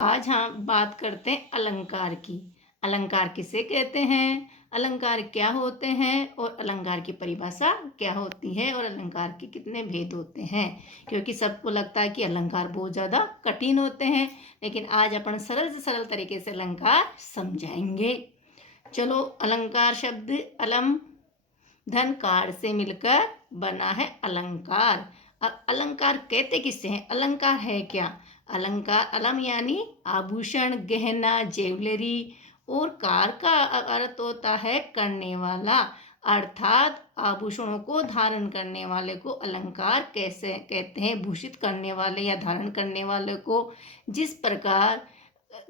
आज हम बात करते हैं अलंकार की। अलंकार किसे कहते हैं? अलंकार क्या होते हैं? और अलंकार की परिभाषा क्या होती है? और अलंकार के कितने भेद होते हैं? क्योंकि सबको लगता है कि अलंकार बहुत ज़्यादा कठिन होते हैं, लेकिन आज अपन सरल से सरल तरीके से अलंकार समझाएंगे। चलो, अलंकार शब्द अलम धन कार से मिलकर बना है अलंकार। अब अलंकार कहते किससे हैं? अलंकार है क्या? अलंकार अलम यानी आभूषण, गहना, ज्वेलरी, और कार का अर्थ होता है करने वाला, अर्थात आभूषणों को धारण करने वाले को अलंकार कैसे कहते हैं? भूषित करने वाले या धारण करने वाले को। जिस प्रकार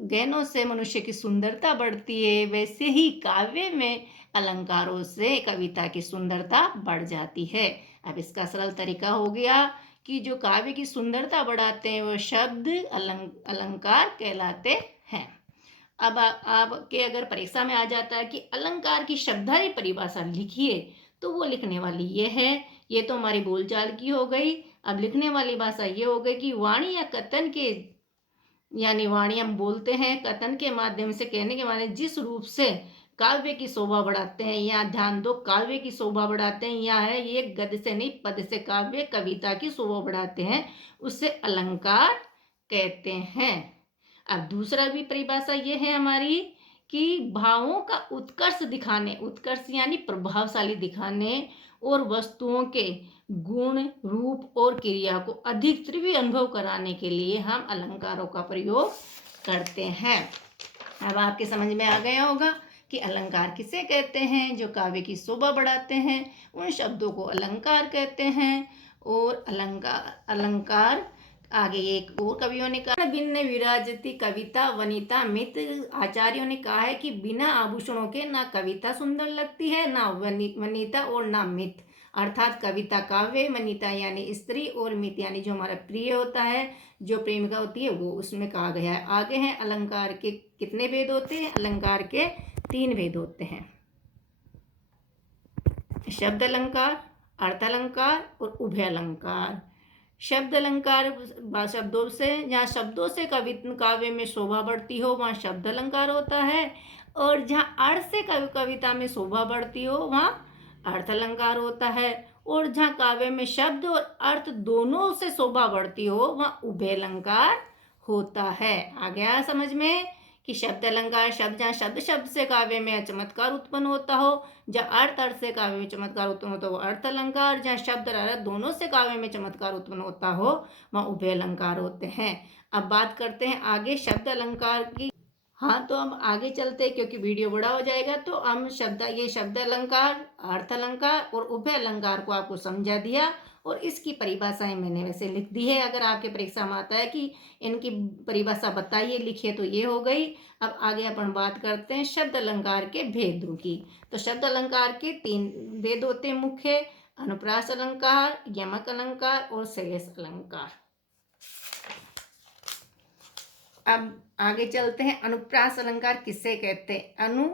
गहनों से मनुष्य की सुंदरता बढ़ती है, वैसे ही काव्य में अलंकारों से कविता की सुंदरता बढ़ जाती है। अब इसका सरल तरीका हो गया कि जो काव्य की सुंदरता बढ़ाते हैं वो शब्द अलंकार कहलाते हैं। अब आपके अगर परीक्षा में आ जाता है कि अलंकार की शब्दारी परिभाषा लिखिए, तो वो लिखने वाली ये है। ये तो हमारी बोलचाल की हो गई। अब लिखने वाली भाषा ये हो गई कि वाणी या कथन के, यानी वाणी हम बोलते हैं, कथन के माध्यम से कहने के माने जिस रूप से काव्य की शोभा बढ़ाते हैं। यहाँ ध्यान दो, काव्य की शोभा बढ़ाते हैं, यहाँ है ये गद्य से नहीं पद से काव्य कविता की शोभा बढ़ाते हैं, उससे अलंकार कहते हैं। अब दूसरा भी परिभाषा ये है हमारी कि भावों का उत्कर्ष दिखाने, उत्कर्ष यानी प्रभावशाली दिखाने, और वस्तुओं के गुण, रूप और क्रिया को अधिक तीव्र अनुभव कराने के लिए हम अलंकारों का प्रयोग करते हैं। अब आपके समझ में आ गया होगा कि अलंकार किसे कहते हैं? जो काव्य की शोभा बढ़ाते हैं उन शब्दों को अलंकार कहते हैं। और अलंकार आगे एक और कवियों ने कहा, भिन्न विराजती कविता वनिता मित। आचार्यों ने कहा है कि बिना आभूषणों के ना कविता सुंदर लगती है, ना वनिता और ना मित, अर्थात कविता काव्य, वनिता यानी स्त्री, और मित यानी जो हमारा प्रिय होता है, जो प्रेमिका होती है, वो उसमें कहा गया है। आगे हैं अलंकार के कितने भेद होते हैं? अलंकार के 3 भेद होते हैं। शब्द अलंकार, अर्थ अलंकार और उभय अलंकार। शब्द अलंकार शब्दों से, जहाँ शब्दों से काव्य में शोभा बढ़ती हो वहाँ शब्द अलंकार होता है, और जहाँ अर्थ से कविता में शोभा बढ़ती हो वहाँ अर्थ अलंकार होता है, और जहाँ काव्य में शब्द और अर्थ दोनों से शोभा बढ़ती हो वहाँ उभय अलंकार होता है। आ गया समझ में कि शब्द अलंकार शब्द, जहाँ शब्द शब्द से काव्य में चमत्कार उत्पन्न होता हो, जहाँ अर्थ अर्थ से काव्य में चमत्कार उत्पन्न होता हो वो अर्थ अलंकार, जहाँ शब्द और अर्थ दोनों से काव्य में चमत्कार उत्पन्न होता हो वहाँ उभय अलंकार होते हैं। अब बात करते हैं आगे शब्द अलंकार की। हाँ, तो हम आगे चलते हैं क्योंकि वीडियो बड़ा हो जाएगा, तो हम ये शब्द अलंकार, अर्थ अलंकार और उभय अलंकार को आपको समझा दिया, और इसकी परिभाषाएं मैंने वैसे लिख दी है। अगर आपके परीक्षा में आता है कि इनकी परिभाषा बताइए, लिखिए, तो ये हो गई। अब आगे अपन बात करते हैं शब्द अलंकार के भेदों की। तो शब्द अलंकार के 3 भेद होते हैं मुख्य: अनुप्रास अलंकार, यमक अलंकार और श्रेयस अलंकार। अब आगे चलते हैं, अनुप्रास अलंकार किससे कहते हैं? अनु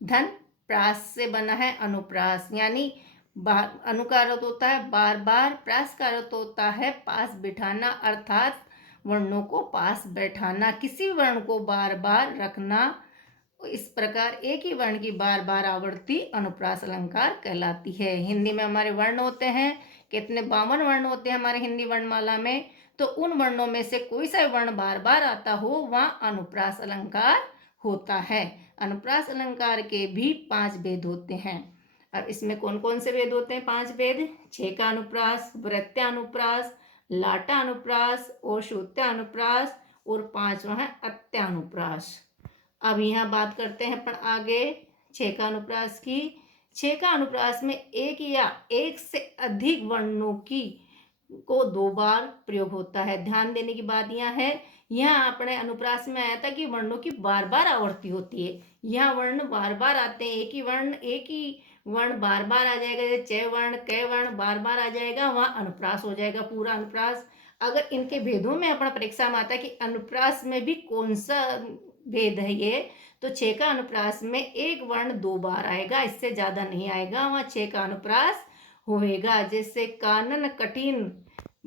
धन प्रास से बना है अनुप्रास, यानी अनु का अर्थ होता है बार बार, प्रास का अर्थ होता है पास बिठाना, अर्थात वर्णों को पास बैठाना, किसी वर्ण को बार बार रखना। इस प्रकार एक ही वर्ण की बार बार आवृत्ति अनुप्रास अलंकार कहलाती है। हिंदी में हमारे वर्ण होते हैं कितने? 52 वर्ण होते हैं हमारे हिंदी वर्णमाला में। तो उन वर्णों में से कोई सा वर्ण बार बार आता हो वहाँ अनुप्रास अलंकार होता है। अनुप्रास अलंकार के भी 5 भेद होते हैं। अब इसमें कौन कौन से भेद होते हैं? 5 भेद: छेका अनुप्रास, वृत्यानुप्रास, लाटा अनुप्रास और श्रुत्यानुप्रास, और 5वां है अत्यानुप्रास। अब यहाँ बात करते हैं अपन आगे छेका अनुप्रास की। छेका अनुप्रास में एक या एक से अधिक वर्णों की को 2 बार प्रयोग होता है। ध्यान देने की बात यह है, यहाँ अपने अनुप्रास में आया था कि वर्णों की बार बार आवर्ती होती है। यहाँ वर्ण बार बार आते हैं, एक ही वर्ण बार बार आ जाएगा। जैसे च वर्ण, क वर्ण बार बार आ जाएगा, वहाँ अनुप्रास हो जाएगा, पूरा अनुप्रास। अगर इनके भेदों में अपना परीक्षा में आता है कि अनुप्रास में भी कौन सा भेद है ये, तो छेका अनुप्रास में एक वर्ण 2 बार आएगा, इससे ज्यादा नहीं आएगा, वहाँ छेका अनुप्रास होएगा। जैसे कानन कठिन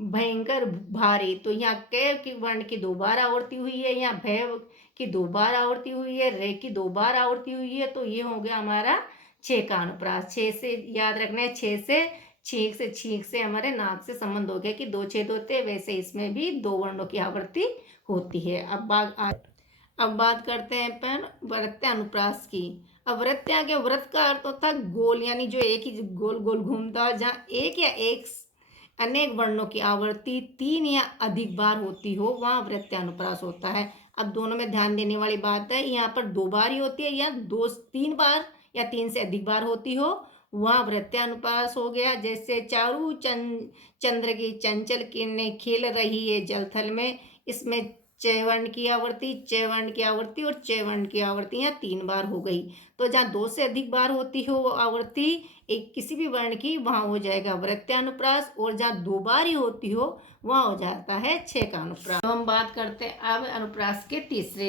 भयंकर भारी, तो यहाँ क की वर्ण की 2 बार आवृत्ति हुई है, यहाँ भय की 2 बार आवृत्ति हुई है, रे की 2 बार आवृत्ति हुई है, तो ये हो गया हमारा 6 का अनुप्रास। 6 से याद रखना है, 6 से छींक से हमारे नाक से संबंध हो गया कि 2 छेद होते हैं, वैसे इसमें भी 2 वर्णों की आवृत्ति होती है। अब बात करते हैं अपन वृत्त अनुप्रास की। अब वृत्त आगे, व्रत का अर्थ होता है गोल, यानी जो एक ही गोल गोल घूमता है, जहाँ एक या एक अनेक वर्णों की आवृत्ति 3 या अधिक बार होती हो, वहाँ वृत्त अनुप्रास होता है। अब दोनों में ध्यान देने वाली बात है, यहाँ पर 2 बार ही होती है या 2-3 बार या 3 से अधिक बार होती हो, वहाँ वृत्त अनुप्रास हो गया। जैसे चारू चंद्र की चंचल किरणें खेल रही है जलथल में, इसमें चैवर्ण की आवृत्ति, चैवर्ण की आवृत्ति और चैवर्ण की आवृत्ति यहाँ 3 बार हो गई। तो जहाँ 2 से अधिक बार होती हो आवृत्ति एक किसी भी वर्ण की, वहाँ हो जाएगा वृत्त अनुप्रास, और जहाँ 2 बार ही होती हो वहाँ हो जाता है 6 का अनुप्रास। तो हम बात करते हैं अब अनुप्रास के तीसरे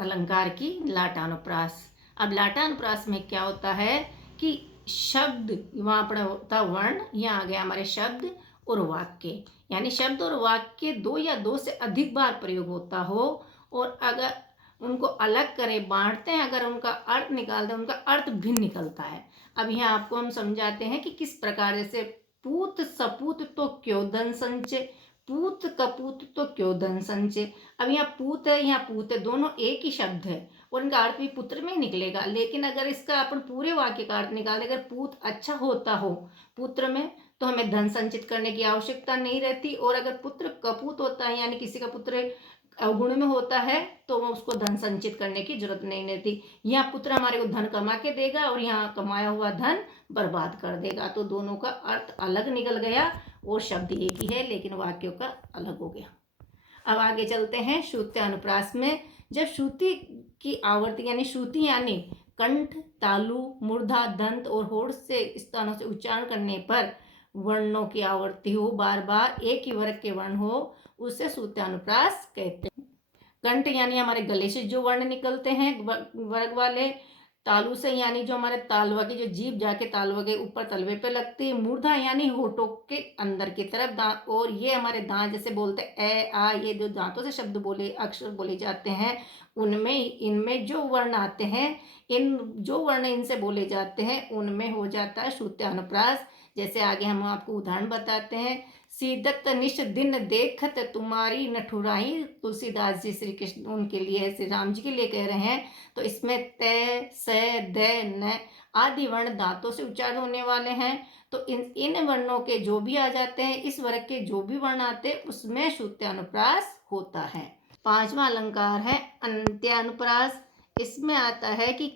अलंकार की, लाटानुप्रास। अब लाटानुप्रास में क्या होता है कि शब्द, वहाँ पर होता वर्ण, यहाँ आ गया हमारे शब्द और वाक्य, यानी शब्द और वाक्य 2 या 2 से अधिक बार प्रयोग होता हो, और अगर उनको अलग करें, बांटते हैं, अगर उनका अर्थ निकालते हैं, उनका अर्थ भिन्न निकलता है। अब यहाँ आपको हम समझाते हैं कि किस प्रकार, जैसे पूत सपूत तो क्यों धन संचय, पूत कपूत तो क्यों धन संचय। अब यहाँ पूत है, यहाँ पूत है, दोनों एक ही शब्द है और इनका अर्थ भी पुत्र में निकलेगा, लेकिन अगर इसका अपन पूरे वाक्य का अर्थ निकालें, अगर पूत अच्छा होता हो पुत्र में, तो हमें धन संचित करने की आवश्यकता नहीं रहती, और अगर पुत्र कपूत होता है, यानी किसी का पुत्र अवगुण में होता है, तो उसको धन संचित करने की जरूरत नहीं रहती। यहाँ पुत्र हमारे को धन कमा के देगा और यहाँ कमाया हुआ धन बर्बाद कर देगा, तो दोनों का अर्थ अलग निकल गया, और शब्द एक ही है लेकिन वाक्यों का अलग हो गया। अब आगे चलते हैं श्रुत्य अनुप्रास में। जब श्रुति की आवृत्ति, यानी श्रुति यानी कंठ, तालु, मूर्धा, दंत और होठ से स्थानों से उच्चारण करने पर वर्णों की आवृत्ति हो, बार बार एक ही वर्ग के वर्ण हो, उसे श्रुत्यानुप्रास कहते हैं। कंठ यानी हमारे गले से जो वर्ण निकलते हैं वर्ग वाले, तालु से यानी जो हमारे तालवा की जो जीभ जाके तालवा के ऊपर तलवे पे लगती है, मूर्धा यानी होठों के अंदर की तरफ दांत, और ये हमारे दांत जैसे बोलते ए आ, ये जो दांतों से शब्द बोले अक्षर बोले जाते हैं, उनमें इनमें जो वर्ण आते हैं, इन जो वर्ण इनसे बोले जाते हैं उनमें हो जाता है श्रुत्यानुप्रास। जैसे आगे हम आपको उदाहरण बताते हैं। सीदत निश दिन देखत तुम्हारी नठुराई, तुलसीदास जी श्री कृष्ण उनके लिए, श्री राम जी के लिए कह रहे हैं। तो इसमें त, स, द, न आदि वर्ण दांतों से उच्चारण होने वाले हैं, तो इन वर्णों के जो भी आ जाते हैं, इस वर्ग के जो भी वर्ण आते हैं उसमें श्रुत्यानुप्रास होता है। 5वां अलंकार है अंत्यानुप्रास। इसमें आता है कि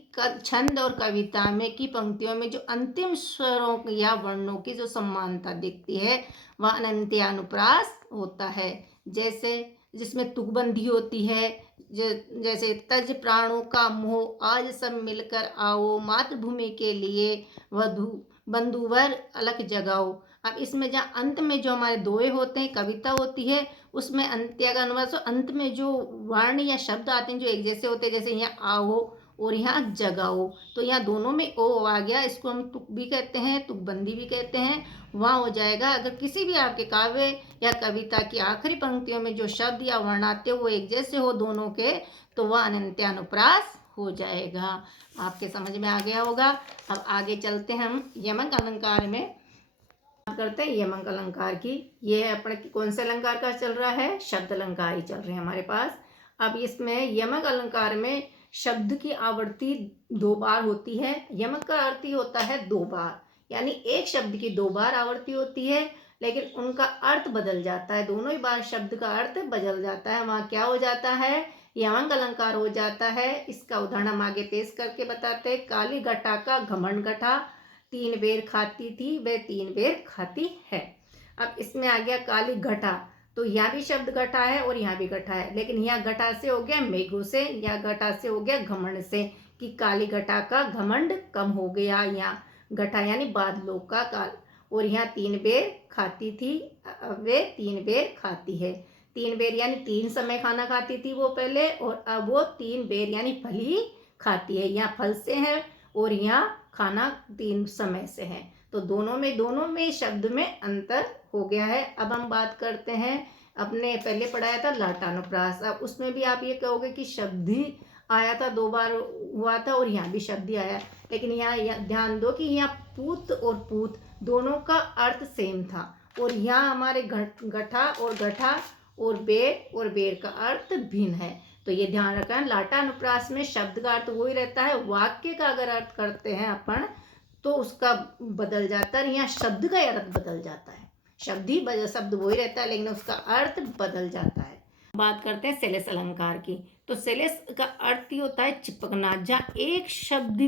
छंद और कविता में की पंक्तियों में जो अंतिम स्वरों या वर्णों की जो समानता दिखती है, वह अंत्यानुप्रास होता है। जैसे जिसमें तुकबंदी होती है, जैसे तज प्राणों का मोह आज सब मिलकर आओ, मातृभूमि के लिए वधु बंधुवर अलग जगाओ। अब इसमें जहाँ अंत में जो हमारे दोहे होते हैं, कविता होती है, उसमें अंत्य का अनुवाद, तो अंत में जो वर्ण या शब्द आते हैं जो एक जैसे होते हैं, जैसे यहाँ आओ और यहाँ जगाओ, तो यहाँ दोनों में ओ आ गया, इसको हम तुक भी कहते हैं, तुकबंदी भी कहते हैं। वहाँ हो जाएगा अगर किसी भी आपके काव्य या कविता की आखिरी पंक्तियों में जो शब्द या वर्ण आते हो वो एक जैसे हो दोनों के, तो वह अनंत्यानुप्रास हो जाएगा। आपके समझ में आ गया होगा। अब आगे चलते हैं हम यमक अलंकार में, बात करते हैं यमक अलंकार की। ये है अपने कौन से अलंकार का चल रहा है, शब्द अलंकार ही चल रहे हैं हमारे पास। अब इसमें यमक अलंकार में शब्द की आवृत्ति 2 बार होती है। यमक का अर्थ ही होता है 2 बार, यानी एक शब्द की 2 बार आवृत्ति होती है, लेकिन उनका अर्थ बदल जाता है, दोनों ही बार शब्द का अर्थ बदल जाता है। वहाँ क्या हो जाता है, यमक अलंकार हो जाता है। इसका उदाहरण हम आगे पेश करके बताते हैं। काली घटा का घमंड घटा, 3 बेर खाती थी वह 3 बेर खाती है। अब इसमें आ गया काली घटा, तो यहाँ भी शब्द घटा है और यहाँ भी घटा है, लेकिन यहाँ घटा से हो गया मेघों से, या घटा से हो गया घमंड से, कि काली घटा का घमंड कम हो गया। यहाँ घटा यानी बादलों का काल, और यहाँ 3 बेर खाती थी, वे 3 बेर खाती है। 3 बेर यानी 3 समय खाना खाती थी वो पहले, और अब वो 3 बेर यानी फल ही खाती है। यहाँ फल से है और यहाँ खाना 3 समय से है, तो दोनों में शब्द में अंतर हो गया है। अब हम बात करते हैं, अपने पहले पढ़ाया था लाटानुप्रास। अब उसमें भी आप ये कहोगे कि शब्द ही आया था, 2 बार हुआ था और यहाँ भी शब्द ही आया, लेकिन यहाँ ध्यान दो कि यहाँ पूत और पूत दोनों का अर्थ सेम था, और यहाँ हमारे गठा और बेर का अर्थ भिन्न है। तो ये ध्यान रखना, लाटानुप्रास में शब्द का अर्थ वही रहता है, वाक्य का अगर अर्थ करते हैं अपन तो उसका बदल जाता है, यहाँ शब्द का अर्थ बदल जाता है। शब्द वही रहता है लेकिन उसका अर्थ बदल जाता है। बात करते हैं सेलेस अलंकार की। तो सेलेस का अर्थ ही होता है चिपकना। जहाँ एक शब्द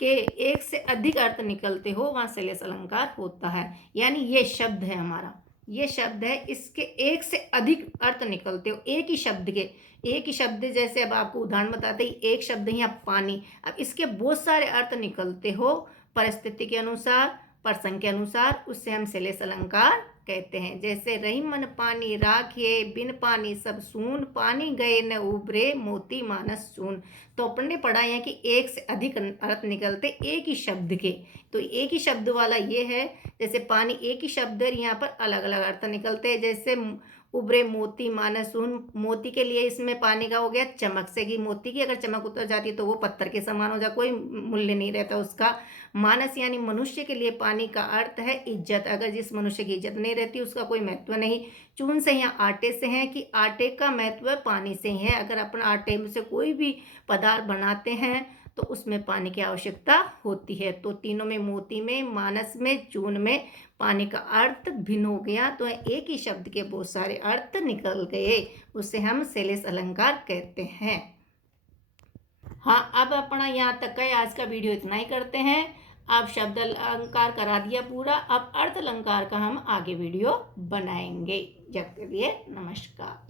के एक से अधिक अर्थ निकलते हो वहाँ सेलेस अलंकार होता है। यानी ये शब्द है हमारा, ये शब्द है, इसके एक से अधिक अर्थ निकलते हो एक ही शब्द के। एक ही शब्द, जैसे अब आपको उदाहरण बताते ही, एक शब्द यहाँ पानी, अब इसके बहुत सारे अर्थ निकलते हो परिस्थिति के अनुसार, प्रसंग के अनुसार, उससे हम सेलेस अलंकार कहते हैं। जैसे रही मन पानी राखिए, बिन पानी सब सून, पानी गए न उभरे मोती मानस चून। तो अपने पढ़ा है कि एक से अधिक अर्थ निकलते एक ही शब्द के। तो एक ही शब्द वाला ये है, जैसे पानी एक ही शब्द है, यहाँ पर अलग अलग अर्थ निकलते हैं। जैसे उभरे मोती मानस चून, मोती के लिए इसमें पानी का हो गया चमक से, कि मोती की अगर चमक उतर जाती तो वो पत्थर के समान हो जाए, कोई मूल्य नहीं रहता उसका। मानस यानी मनुष्य के लिए पानी का अर्थ है इज्जत, अगर जिस मनुष्य की इज्जत नहीं रहती उसका कोई महत्व नहीं। चून से यहाँ आटे से है कि आटे का महत्व पानी से ही है। अगर अपन आटे में से कोई भी पदार्थ बनाते हैं तो उसमें पानी की आवश्यकता होती है। तो तीनों में, मोती में, मानस में, चून में पानी का अर्थ भिन्न हो गया, तो एक ही शब्द के बहुत सारे अर्थ निकल गए, उससे हम सेलेस अलंकार कहते हैं। हाँ, अब अपना यहाँ तक का आज का वीडियो इतना ही करते हैं। अब शब्द अलंकार करा दिया पूरा, अब अर्थ अलंकार का हम आगे वीडियो बनाएंगे। जब के लिए नमस्कार।